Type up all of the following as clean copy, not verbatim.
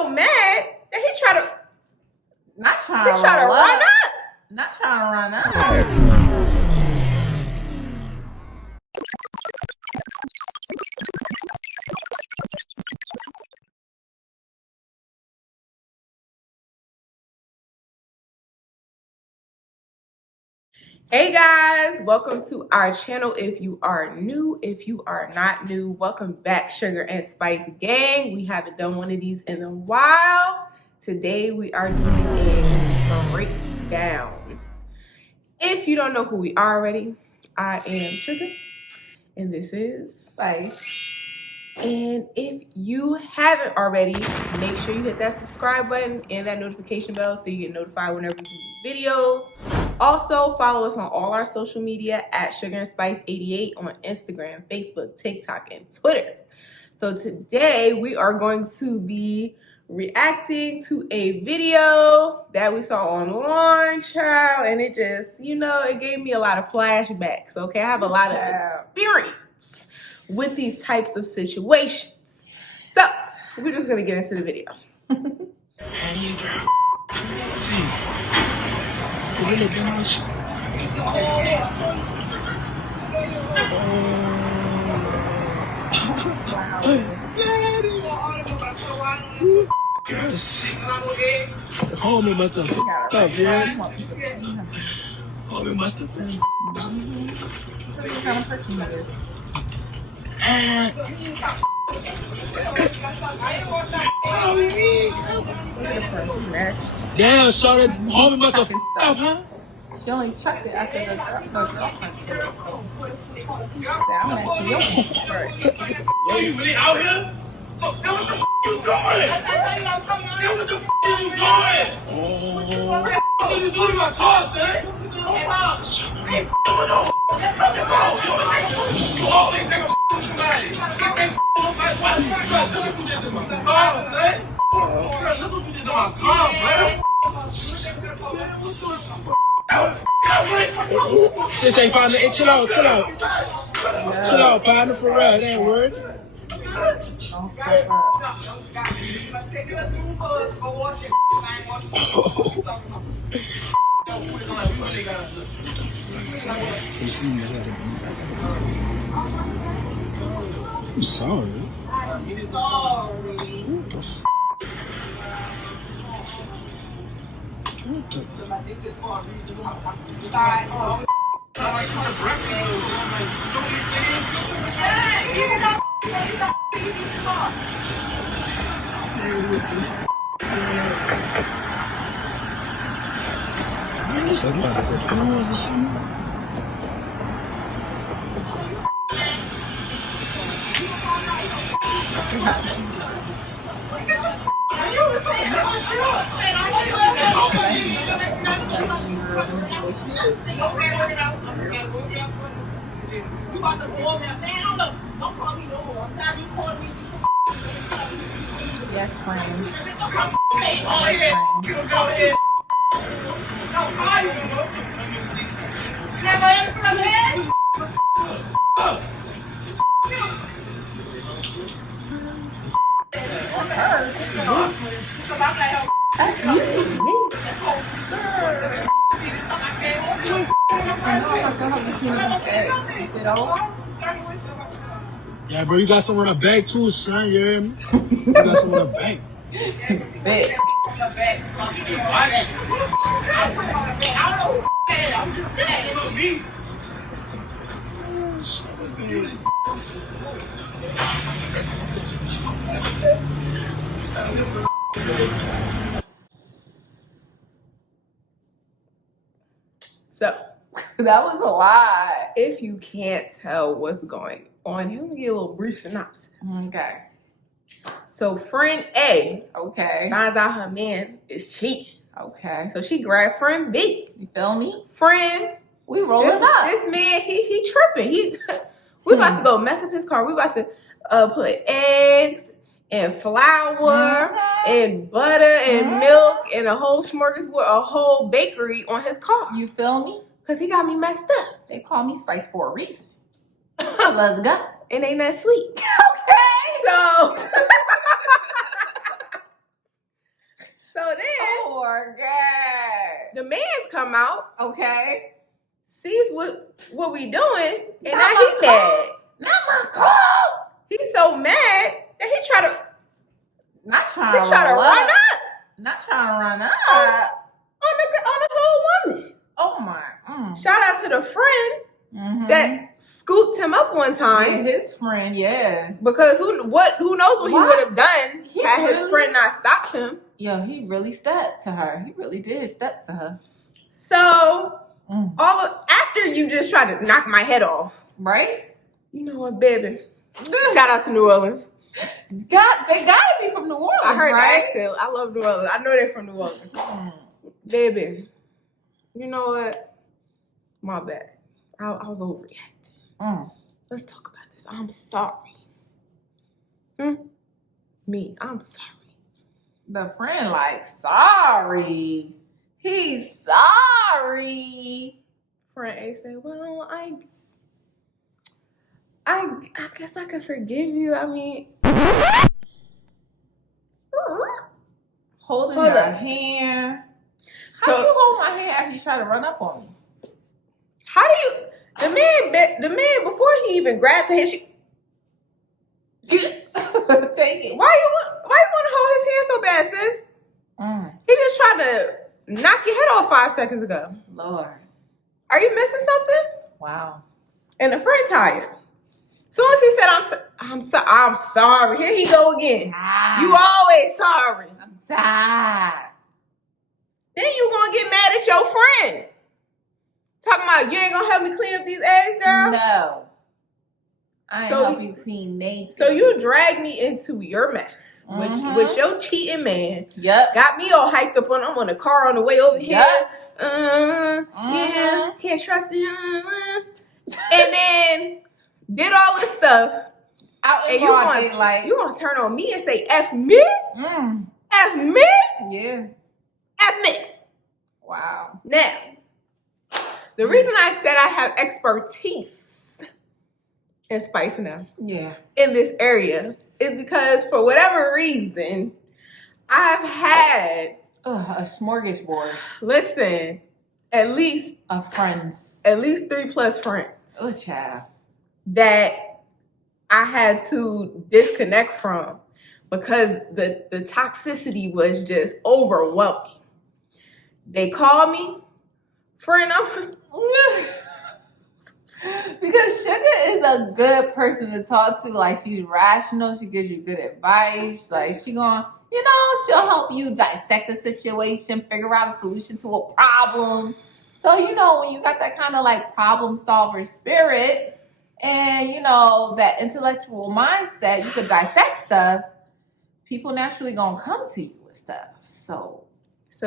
so mad that he tried to run up. Not trying to run up. Hey guys, welcome to our channel. If you are new, if you are not new, welcome back, Sugar and Spice gang. We haven't done one of these in a while. Today we are doing a breakdown. If you don't know who we are already, I am Sugar and this is Spice. And if you haven't already, make sure you hit that subscribe button and that notification bell so you get notified whenever we do videos. Also, follow us on all our social media at Sugar and Spice 88 on Instagram, Facebook, TikTok, and Twitter. So today we are going to be reacting to a video that we saw online, child, and it just, it gave me a lot of flashbacks, okay? I have a lot of experience with these types of situations. So, we're just gonna get into the video. Homie must have fucked up, yeah. Homie must have been. What kind of person he is? Damn, shorty, homie must have fucked up, huh? She only chucked it after the girlfriend. I'm at your first. Yo, you really out here? What the f you doing? Yo, what the f you doing? What the f you doing to my car, son? I ain't f***ing with no fucking ball. You always nigga f*** with somebody. You ain't f***ing with my wife. Look what you did to my car, son. Look what you did to my car, bro. This ain't partner. Hey, chill out. Chill out, partner, for real. It ain't word. Don't step up. I'm sorry. What the f? What the? What's that about? Oh, is this something? Yes, friend. Yeah, bro, you got someone on the back too, son. You hear me? You got someone on the back. Bitch. So, that was a lot. If you can't tell what's going on here, let me get a little brief synopsis. Okay. So, friend A finds out her man is cheating. Okay. So she grabbed friend B. You feel me? Friend, we rolling up. This man, he tripping. We about to go mess up his car. We about to put eggs and flour and butter and milk and a whole smorgasbord, a whole bakery on his car. You feel me? Because he got me messed up. They call me Spice for a reason. Let's go. And ain't that sweet. Okay. So Lord God. The man's come out, Okay. sees what we doing, and Not now my he mad. Not my call. He's so mad that he try to Not trying to run run up Not trying to run up. on the whole woman. Oh my. Shout out to the friend Mhm. that scooped him up one Yeah, time. his friend, yeah. Because who knows what he What? would have done He had his really- friend not stopped him. Yo, he really stepped to her. He really did step to her. So after you just try to knock my head off, Right? you know what, baby? Shout out to New Orleans. They gotta be from New Orleans, I heard right? the accent. I love New Orleans. I know they're from New Orleans. Baby, you know what? My bad. I was overreacting. Let's talk about this. I'm sorry. Me, I'm sorry. The friend like, sorry. He's sorry. Friend A said, well, I guess I can forgive you. I mean, Holding Hold your up. hand. How So- do you hold my hand after you try to run up on me? how do you? The man before he even grabbed her, Take it. why you want to hold his hand so bad, sis? He just tried to knock your head off 5 seconds ago. Lord. Are you missing something? Wow. And the friend tired. Soon as he said, I'm sorry. Here he go again. You always sorry. I'm tired. Then you gonna get mad at your friend. Talking about you ain't gonna help me clean up these eggs, girl. No. I ain't So- help you clean naked. So you dragged me into your mess Mhm. with your cheating man. Yep. Got me all hyped up on. I'm on the car on the way over here. Yep. Yeah, can't trust you. And then did all this stuff. Out in And broad daylight. you gonna turn on me and say F me? F me? Yeah. F me. Wow. Now, the reason I said I have expertise in spicing up Yeah. in this area is because for whatever reason, I've had, A smorgasbord listen, at least of friends. 3+ friends Oh, child. that I had to disconnect from because the toxicity was just overwhelming. They called me, friend, Because Sugar is a good person to talk to. Like, she's rational. She gives you good advice. Like, she'll help you dissect the situation, figure out a solution to a problem. So, when you got that kind of like problem solver spirit and, that intellectual mindset, you could dissect stuff, people naturally gonna come to you with stuff. So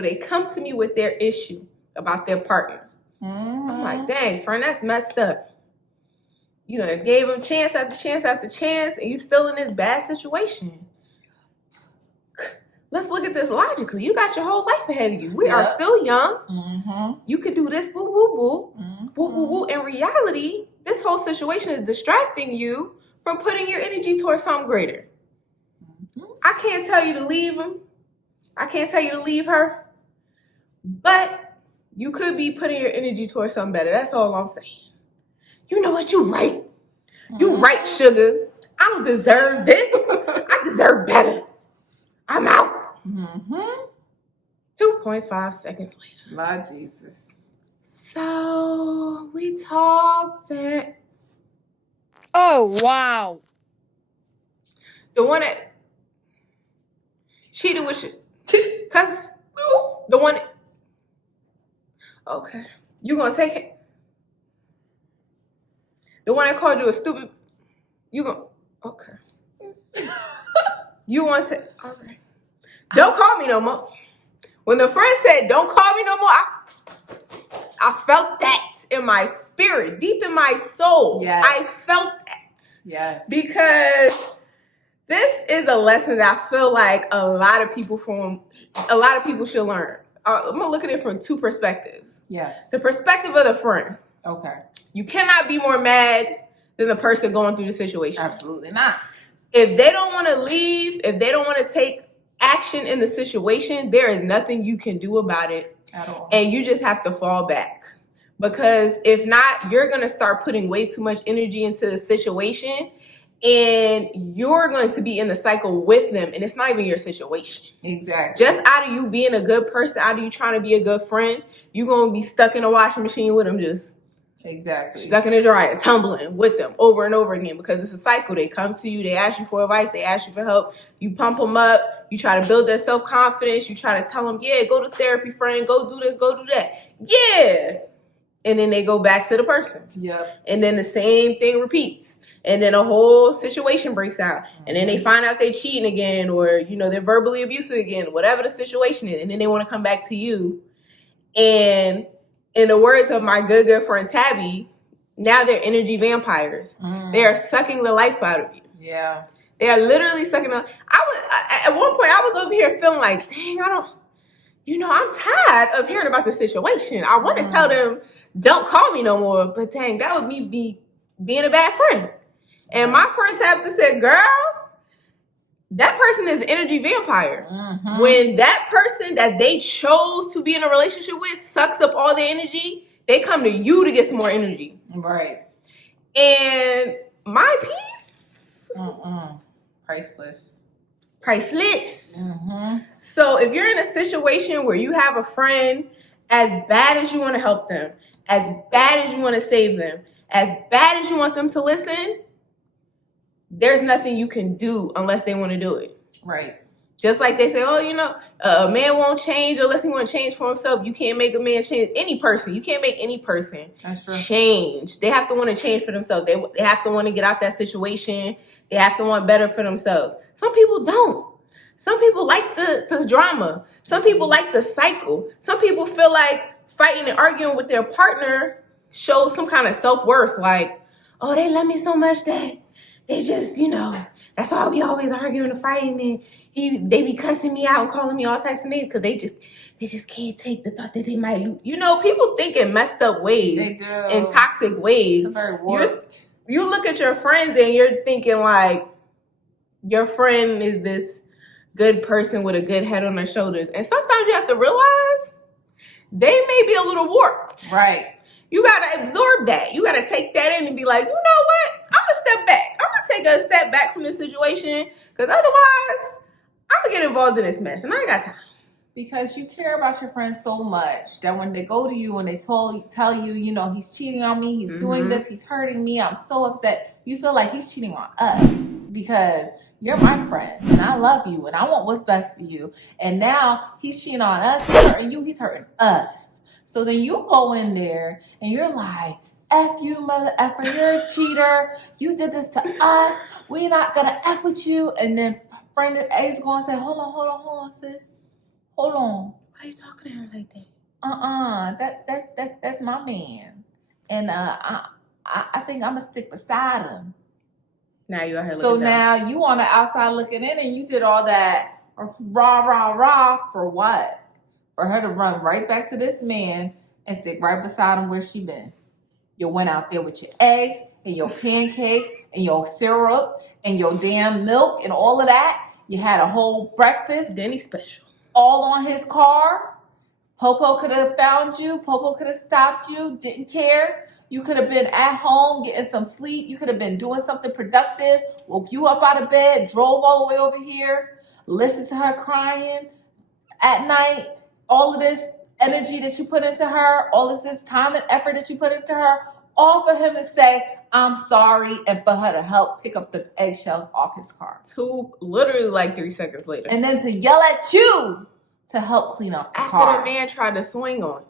they come to me with their issue about their partner. I'm like, dang, friend, that's messed up. It gave him chance after chance after chance, and you still in this bad situation. Let's look at this logically. You got your whole life ahead of you. We are Yep. still young. mm-hmm. You could do this, woo, woo, woo. Mm-hmm. Woo, woo, woo. In reality, this whole situation is distracting you from putting your energy towards something greater. I can't tell you to leave him. I can't tell you to leave her. But you could be putting your energy towards something better. That's all I'm saying. You know what? You right. You right, Sugar. I don't deserve this. I deserve better. I'm out. 2.5 seconds later. My Jesus. So we talked and Oh, wow. the one that cheated with your cousin, the one that, okay, you gonna take it? The one that called you a stupid, you gonna, okay. You want to say, all right. Don't call me no more. When the friend said, don't call me no more, I felt that in my spirit, deep in my soul. Yes. I felt that. Yes. Because this is a lesson that I feel like a lot of people should learn. I'm gonna look at it from two perspectives. Yes. The perspective of the friend. Okay. You cannot be more mad than the person going through the situation. Absolutely not. If they don't want to leave, if they don't want to take action in the situation, there is nothing you can do about it. At all. And you just have to fall back. Because if not, you're going to start putting way too much energy into the situation, and you're going to be in the cycle with them, and it's not even your situation. Exactly. Just out of you being a good person, out of you trying to be a good friend, you're going to be stuck in a washing machine with them, just exactly. stuck in the dryer, tumbling with them over and over again, because it's a cycle. They come to you, they ask you for advice, they ask you for help, you pump them up, you try to build their self-confidence, you try to tell them, yeah, go to therapy, friend, go do this, go do that. Yeah. And then they go back to the person. Yep. And then the same thing repeats. And then a whole situation breaks out. And then they find out they're cheating again, or, you know, they're verbally abusive again, whatever the situation is. And then they want to come back to you. And in the words of my good friend Tabby, now they're energy vampires. They are sucking the life out of you. Yeah. They are literally sucking the... At one point, I was over here feeling like, dang, I'm tired of hearing about this situation. I want to tell them, don't call me no more. But dang, that would be being a bad friend. And my friend Tabitha said, girl, that person is an energy vampire. Mm-hmm. When that person that they chose to be in a relationship with sucks up all their energy, they come to you to get some more energy. Right. And my peace, priceless. Mm-hmm. So if you're in a situation where you have a friend, as bad as you want to help them, as bad as you want to save them, as bad as you want them to listen, there's nothing you can do unless they want to do it. Right. Just like they say, a man won't change unless he want to change for himself. You can't make a man change. Any person. You can't make any person change. They have to want to change for themselves. They have to want to get out that situation. They have to want better for themselves. Some people don't. Some people like the drama. Some people like the cycle. Some people feel like fighting and arguing with their partner shows some kind of self-worth. Like, oh, they love me so much that they just, that's why we always arguing and fighting, and they be cussing me out and calling me all types of names because they just can't take the thought that they might lose. People think in messed up ways. They do. In toxic ways. It's very warped. You look at your friends and you're thinking like your friend is this good person with a good head on their shoulders. And sometimes you have to realize they may be a little warped. Right. You got to absorb that. You got to take that in and be like, you know what? I'm going to step back. I'm going to take a step back from this situation because otherwise I'm going to get involved in this mess and I ain't got time. Because you care about your friends so much that when they go to you and they tell you, he's cheating on me, he's doing this, he's hurting me, I'm so upset. You feel like he's cheating on us because you're my friend and I love you and I want what's best for you. And now he's cheating on us, he's hurting you, he's hurting us. So then you go in there and you're like, F you, mother effer, you're a cheater. You did this to us. We're not going to F with you. And then friend A is going to say, hold on, sis. Hold on. Why are you talking to him like that? That's my man. And I think I'm going to stick beside him. Now you out here looking So down. now you on the outside looking in and you did all that rah for what? For her to run right back to this man and stick right beside him where she been. You went out there with your eggs and your pancakes and your syrup and your damn milk and all of that. You had a whole breakfast. Denny special. All on his car. Popo could have found you. Popo could have stopped you. Didn't care. You could have been at home getting some sleep. You could have been doing something productive. Woke you up out of bed. Drove all the way over here. Listened to her crying at night. All of this energy that you put into her. All of this time and effort that you put into her. All for him to say, I'm sorry. And for her to help pick up the eggshells off his car. Literally like 3 seconds later. And then to yell at you to help clean up the After car. the man tried to swing on you.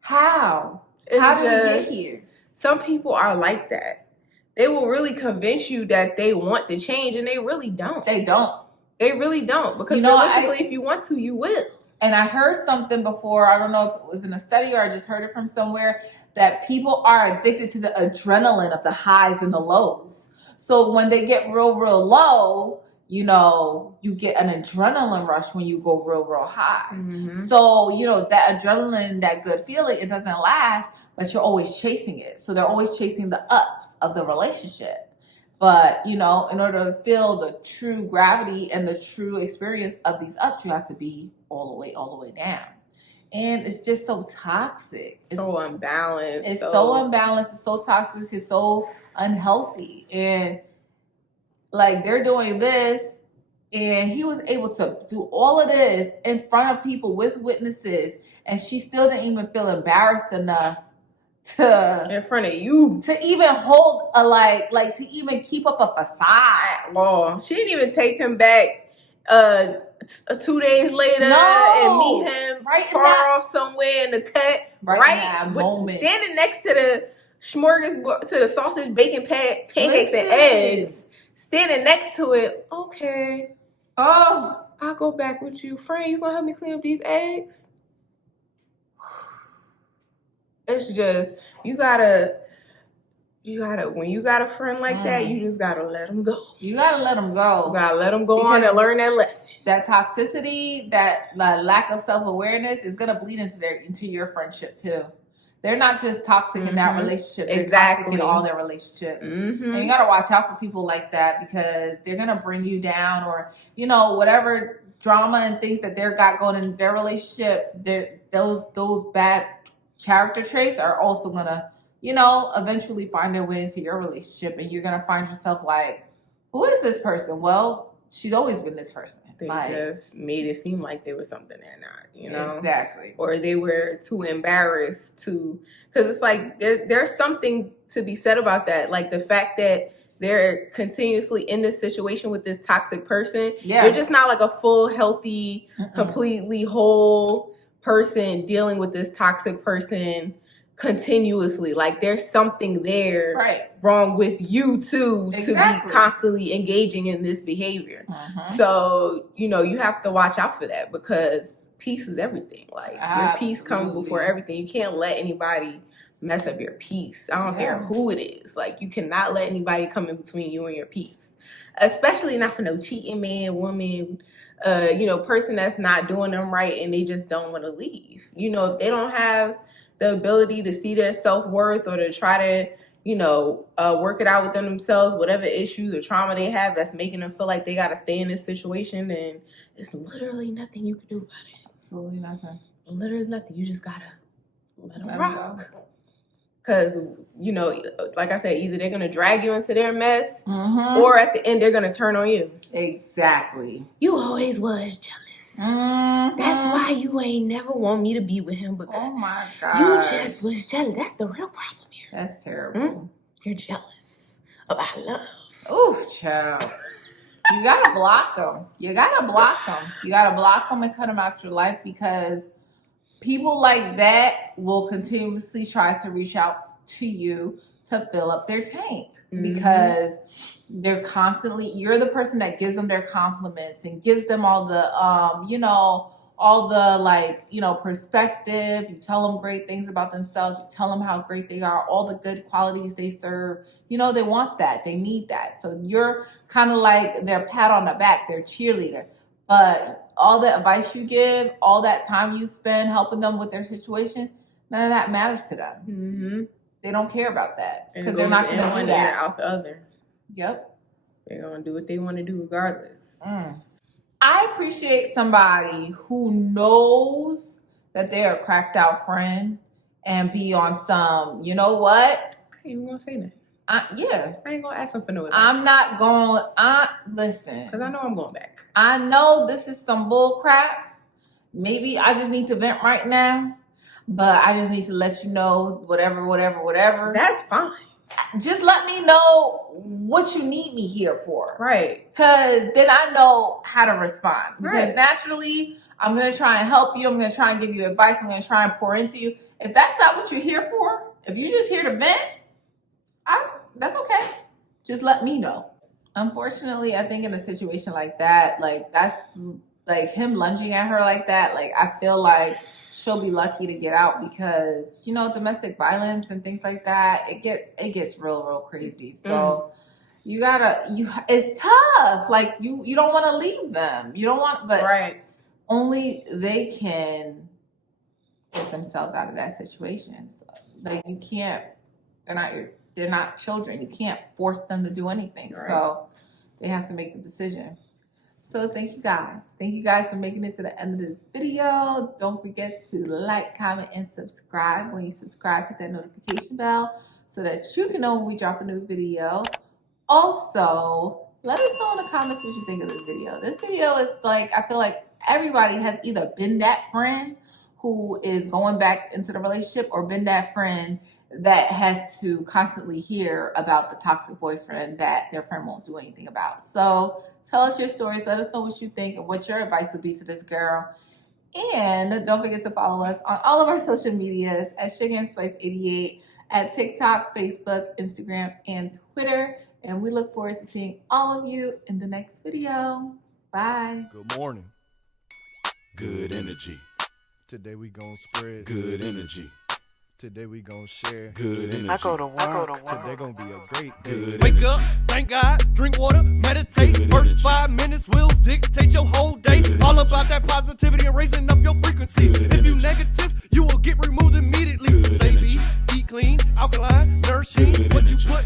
How? It's How did we just- get here? Some people are like that. They will really convince you that they want to change and they really don't. They don't. They really don't. Because realistically, if you want to, you will. And I heard something before, I don't know if it was in a study or I just heard it from somewhere, that people are addicted to the adrenaline of the highs and the lows. So when they get real, real low, you get an adrenaline rush when you go real, real high. Mm-hmm. So, that adrenaline, that good feeling, it doesn't last, but you're always chasing it. So they're always chasing the ups of the relationship. But, you know, in order to feel the true gravity and the true experience of these ups, you have to be all the way down. And it's just so toxic. It's so unbalanced. It's so unbalanced. It's so toxic. It's so unhealthy. And like they're doing this, and he was able to do all of this in front of people with witnesses, and she still didn't even feel embarrassed enough to in front of you to even hold a like to even keep up a facade. Oh, she didn't even take him back 2 days later and meet him right far off somewhere in the cut. Right in that moment. Standing next to the smorgasbord, to the sausage, bacon, pancakes, and eggs. Standing next to it. Okay. Oh, I'll go back with you. Friend, you gonna help me clean up these eggs? It's just, you gotta, when you got a friend like that, you just gotta let them go. You gotta let them go. You gotta let them go on and learn that lesson. That toxicity, that lack of self-awareness is gonna bleed into your friendship too. They're not just toxic in that relationship. They're toxic in all their relationships. And you gotta watch out for people like that, because they're gonna bring you down, or, you know, whatever drama and things that they're got going in their relationship, those bad character traits are also gonna, you know, eventually find their way into your relationship, and you're gonna find yourself like, who is this person? Well, she's always been this person. They like, just made it seem like there was something they're not, you know? Exactly. Or they were too embarrassed to, because it's like there's something to be said about that. Like the fact that they're continuously in this situation with this toxic person. Yeah. They're just not like a full, healthy, completely whole person dealing with this toxic person continuously. Like there's something there wrong with you too to be constantly engaging in this behavior. So, you know, you have to watch out for that, because peace is everything. Like your peace comes before everything. You can't let anybody mess up your peace. I don't care who it is. Like you cannot let anybody come in between you and your peace, especially not for no cheating man, woman, you know, person that's not doing them right and they just don't want to leave. You know, if they don't have the ability to see their self-worth, or to try to, you know, work it out with them themselves, whatever issues or trauma they have that's making them feel like they got to stay in this situation, then it's literally nothing you can do about it. Absolutely nothing. Literally nothing. You just got to let them rock. Because, you know, like I said, either they're going to drag you into their mess, or at the end, they're going to turn on you. Exactly. You always was jealous. That's why you ain't never want me to be with him, because oh my God, you just was jealous. That's the real problem here. That's terrible. You're jealous about love. Ooh, child. You gotta block them. You gotta block them. You gotta block them and cut them out your life, because people like that will continuously try to reach out to you to fill up their tank, because they're constantly, you're the person that gives them their compliments and gives them all the, you know, all the, like, you know, perspective. You tell them great things about themselves. You tell them how great they are, all the good qualities they serve. You know, they want that. They need that. So you're kind of like their pat on the back, their cheerleader. But all the advice you give, all that time you spend helping them with their situation, none of that matters to them. They don't care about that, because they're not going to do that. Out the other. Yep. They're going to do what they want to do regardless. I appreciate somebody who knows that they're a cracked out friend and be on some, you know what? I ain't even going to say that. I ain't going to ask them for no advice. I'm not going, listen. Because I know I'm going back. I know this is some bull crap. Maybe I just need to vent right now, but I just need to let you know whatever. That's fine. Just let me know what you need me here for. Right. Because then I know how to respond. Because naturally, I'm going to try and help you. I'm going to try and give you advice. I'm going to try and pour into you. If that's not what you're here for, if you're just here to vent, that's okay. Just let me know. Unfortunately, I think in a situation like that, like that's like him lunging at her like that, like I feel like she'll be lucky to get out, because, you know, domestic violence and things like that, it gets real crazy. So it's tough. Like you don't want to leave them. You don't want, but only they can get themselves out of that situation. So, like you can't, they're not they're not children. You can't force them to do anything. Right. So they have to make the decision. So thank you guys. Thank you guys for making it to the end of this video. Don't forget to like, comment, and subscribe. When you subscribe, hit that notification bell so that you can know when we drop a new video. Also, let us know in the comments what you think of this video. This video is like, I feel like everybody has either been that friend who is going back into the relationship or been that friend that has to constantly hear about the toxic boyfriend that their friend won't do anything about. So tell us your stories. Let us know what you think and what your advice would be to this girl. And don't forget to follow us on all of our social medias at Sugar and Spice 88 at TikTok, Facebook, Instagram, and Twitter. And we look forward to seeing all of you in the next video. Bye. Good morning. Good energy. Today we gon' spread Good energy. Today we gon' share Good energy. I go to work. Today gon' be a great day. Good Wake energy. up, thank God, drink water, meditate. Good First energy. 5 minutes will dictate your whole day. Good All energy. about that positivity and raising up your frequency. Good If you energy. negative, you will get removed immediately. Good Say energy. eat clean, alkaline, nourishing. Good What you energy. put